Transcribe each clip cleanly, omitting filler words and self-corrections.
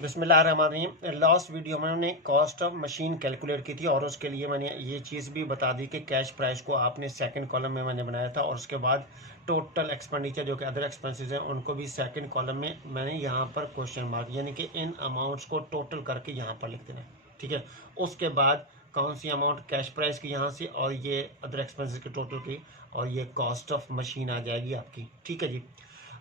बिस्मिल्लाहिर्रहमानिर्रहीम। Last video में मैंने कॉस्ट ऑफ मशीन कैलकुलेट की थी और उसके लिए मैंने ये चीज़ भी बता दी कि कैश प्राइस को आपने सेकंड कॉलम में मैंने बनाया था और उसके बाद टोटल एक्सपेंडिचर जो कि अदर एक्सपेंसेस हैं उनको भी सेकंड कॉलम में मैंने यहाँ पर क्वेश्चन मार्क यानी कि इन अमाउंट्स को टोटल करके यहाँ पर लिख देना है। ठीक है, उसके बाद कौन सी अमाउंट कैश प्राइस की यहाँ से और ये अदर एक्सपेंसेस के टोटल की और ये कॉस्ट ऑफ मशीन आ जाएगी आपकी। ठीक है जी,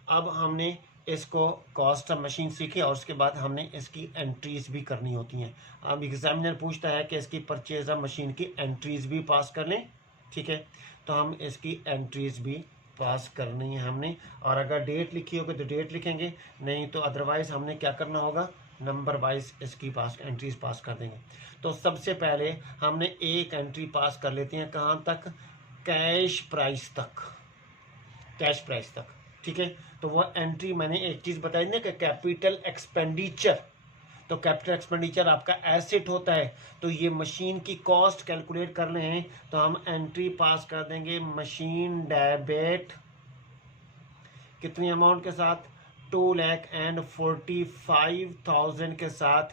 अब हमने इसको कॉस्ट ऑफ मशीन सीखी और उसके बाद हमने इसकी एंट्रीज भी करनी होती हैं। अब एग्जामिनर पूछता है कि इसकी परचेज ऑफ मशीन की एंट्रीज भी पास कर लें। ठीक है, तो हम इसकी एंट्रीज भी पास करनी है हमने, और अगर डेट लिखी होगी तो डेट लिखेंगे, नहीं तो अदरवाइज हमने क्या करना होगा, नंबर वाइज इसकी पास एंट्रीज पास कर देंगे। तो सबसे पहले हमने एक एंट्री पास कर लेते हैं, कहाँ तक, कैश प्राइस तक, कैश प्राइस तक। ठीक है, तो वो एंट्री मैंने एक चीज बताई ना कि कैपिटल एक्सपेंडिचर, तो कैपिटल एक्सपेंडिचर आपका एसेट होता है, तो ये मशीन की कॉस्ट कैलकुलेट कर रहे हैं तो हम एंट्री पास कर देंगे मशीन डेबिट कितनी अमाउंट के साथ, 2,45,000 के साथ,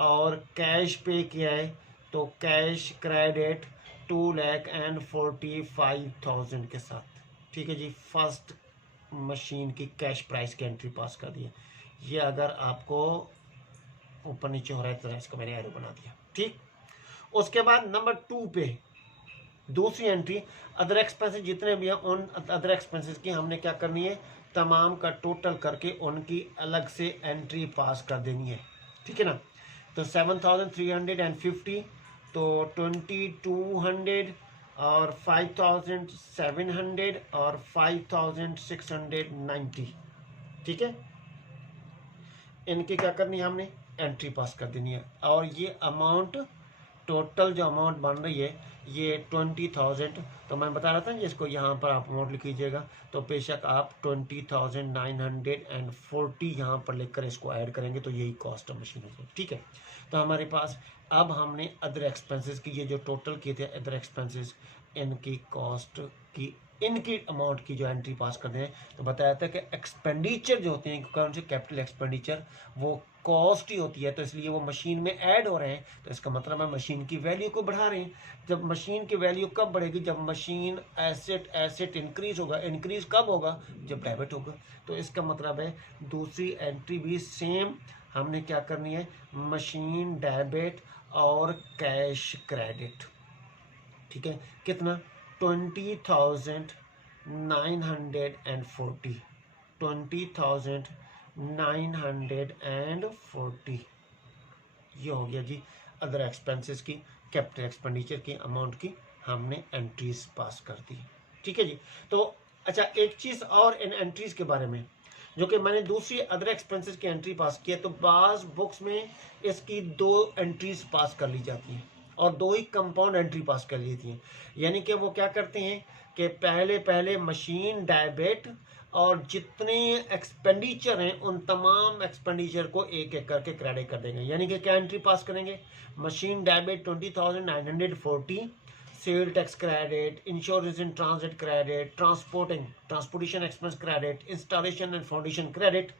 और कैश पे किया है तो कैश क्रेडिट 2,45,000 के साथ। ठीक है जी, फर्स्ट मशीन की कैश प्राइस की एंट्री पास कर दी है। ये अगर आपको ऊपर नीचे हो रहा है तो इसको मैंने एरो बना दिया। ठीक, उसके बाद नंबर 2 पे दूसरी एंट्री अदर एक्सपेंसेस जितने भी हैं उन अदर एक्सपेंसेस की हमने क्या करनी है, तमाम का टोटल करके उनकी अलग से एंट्री पास कर देनी है। ठीक है ना, तो 7,350, तो 2,200 और 5,700 और 5,690। ठीक है, इनकी क्या करनी है, हमने एंट्री पास कर देनी है। और ये अमाउंट टोटल जो अमाउंट बन रही है ये 20,000, तो मैं बता रहा था जिसको यहाँ पर आप अमाउंट लिख लीजिएगा, तो बेशक आप 20,940 यहाँ पर लिखकर इसको ऐड करेंगे तो यही कॉस्ट ऑफ मशीन है। ठीक है, तो हमारे पास अब हमने अदर एक्सपेंसेस की ये जो टोटल किए थे अदर एक्सपेंसेस, इनकी कॉस्ट की इनकी अमाउंट की जो एंट्री पास कर दें, तो बताया था कि एक्सपेंडिचर जो होते हैं कौन से कैपिटल एक्सपेंडिचर वो कॉस्ट ही होती है, तो इसलिए वो मशीन में ऐड हो रहे हैं, तो इसका मतलब है मशीन की वैल्यू को बढ़ा रहे हैं। जब मशीन की वैल्यू कब बढ़ेगी, जब मशीन एसेट इंक्रीज होगा। इंक्रीज कब होगा, जब डेबिट होगा। तो इसका मतलब है दूसरी एंट्री भी सेम हमने क्या करनी है, मशीन डेबिट और कैश क्रेडिट। ठीक है, कितना, 20,940, 20,940, ये हो गया जी अदर एक्सपेंसेस की कैपिटल एक्सपेंडिचर की अमाउंट की हमने एंट्रीज पास कर दी। ठीक है जी, तो अच्छा एक चीज और इन एंट्रीज के बारे में, जो कि मैंने दूसरी अदर एक्सपेंसेस की एंट्री पास की है, तो बाज बुक्स में इसकी 2 एंट्रीज पास कर ली जाती हैं और 2 ही कंपाउंड एंट्री पास कर ली थी। यानी कि वो क्या करते हैं कि पहले पहले मशीन डेबिट और जितने एक्सपेंडिचर हैं उन तमाम एक्सपेंडिचर को एक एक करके क्रेडिट कर देंगे। यानी कि क्या एंट्री पास करेंगे, machine debit 20,940, sale tax credit, insurance in transit credit, transportation expense credit, installation and foundation credit,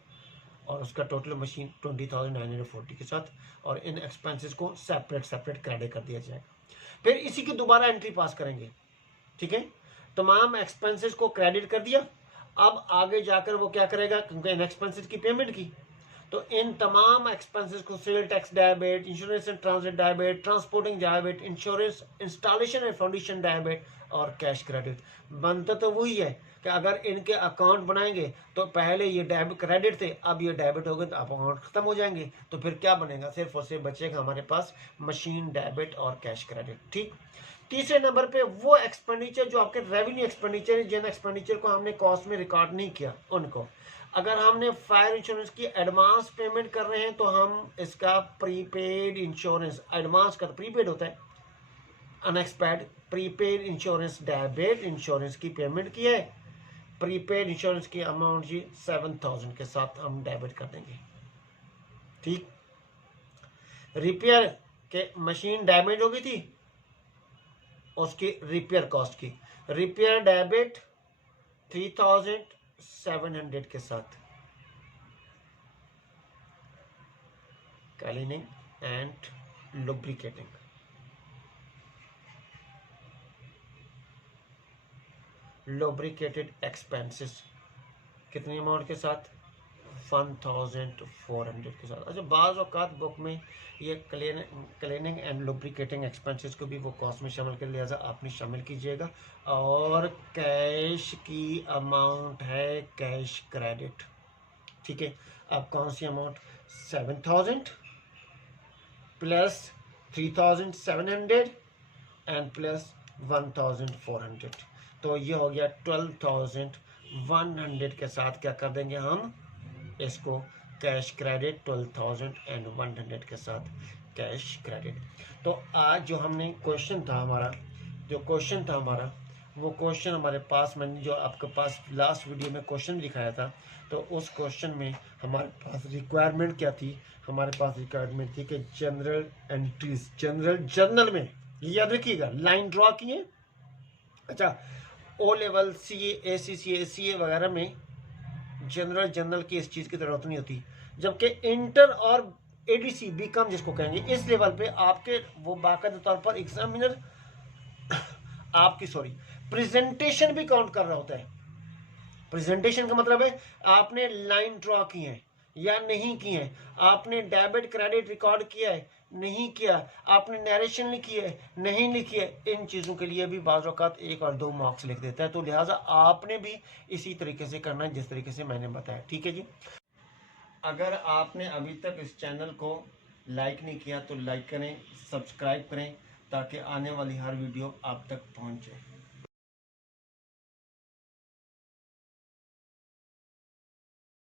और उसका टोटल मशीन 20,940 के साथ, और इन एक्सपेंसेस को सेपरेट सेपरेट क्रेडिट कर दिया जाएगा। फिर इसी की दोबारा एंट्री पास करेंगे। ठीक है, तमाम एक्सपेंसेस को क्रेडिट कर दिया। अब आगे जाकर वो क्या करेगा, क्योंकि इन एक्सपेंसेस की पेमेंट की, तो इन तमाम एक्सपेंसेस को sale tax debit, insurance and transit debit, transporting debit, insurance installation and foundation debit और कैश क्रेडिट। बनता तो वही है कि अगर इनके अकाउंट बनाएंगे तो पहले ये डेबिट क्रेडिट थे, अब ये डेबिट हो गए तो अकाउंट खत्म हो जाएंगे, तो फिर क्या बनेगा, सिर्फ और सिर्फ बचेगा हमारे पास मशीन डेबिट और कैश क्रेडिट। ठीक, तीसरे नंबर पे वो एक्सपेंडिचर जो आपके रेवेन्यू एक्सपेंडिचर है, जिन एक्सपेंडिचर को हमने कॉस्ट में रिकॉर्ड नहीं किया उनको, अगर हमने फायर इंश्योरेंस की एडवांस पेमेंट कर रहे हैं तो हम इसका प्रीपेड इंश्योरेंस, एडवांस का प्रीपेड होता है, unexpected prepaid insurance debit insurance की पेमेंट की है, प्रीपेड इंश्योरेंस की अमाउंट जी 7,000 के साथ हम डेबिट कर देंगे। ठीक, रिपेयर के मशीन डैमेज हो गई थी, उसकी रिपेयर कॉस्ट की, रिपेयर डेबिट 3,700 के साथ, cleaning and lubricating. Lubricated expenses कितनी अमाउंट के साथ? 1400 के साथ। अच्छा, बाज़ औक़ात बुक में ये क्लीनिंग एंड लुब्रिकेटिंग एक्सपेंसेस को भी वो कॉस्ट में शामिल कर, लिहाजा आपने शामिल कीजिएगा। और कैश की अमाउंट है कैश क्रेडिट, ठीक है। अब कौन सी अमाउंट? 7000 प्लस 3700 एंड प्लस 1400, तो ये हो गया 12100 के साथ क्या कर देंगे हम इसको? कैश क्रेडिट 12100 के साथ कैश क्रेडिट। तो आज जो हमने क्वेश्चन था हमारा, वो क्वेश्चन हमारे पास, मैंने जो आपके पास लास्ट वीडियो में क्वेश्चन दिखाया था, तो उस क्वेश्चन में हमारे पास रिक्वायरमेंट क्या थी? हमारे पास रिक्वायरमेंट थी कि जनरल एंट्रीज, जर्नल में, याद रखिएगा, लाइन ड्रॉ किए। अच्छा, O level CA ACCA CA वगैरह में जनरल की इस चीज़ की ज़रूरत नहीं होती, जबकि इंटर और ADC BCom जिसको कहेंगे, इस लेवल पे आपके वो बाकायदा तौर पर एग्जामिनर आपकी प्रेजेंटेशन भी काउंट कर रहा होता है। प्रेजेंटेशन का मतलब है आपने लाइन ड्रॉ की है या नहीं की है, आपने डेबिट क्रेडिट रिकॉर्ड किया है नहीं किया, आपने नरेशन लिखी है नहीं लिखी है, इन चीज़ों के लिए भी बाज़ औक़ात 1 और 2 मार्क्स लिख देता है। तो लिहाजा आपने भी इसी तरीके से करना है जिस तरीके से मैंने बताया, ठीक है जी। अगर आपने अभी तक इस चैनल को लाइक नहीं किया तो लाइक करें, सब्सक्राइब करें, ताकि आने वाली हर वीडियो आप तक पहुँचे।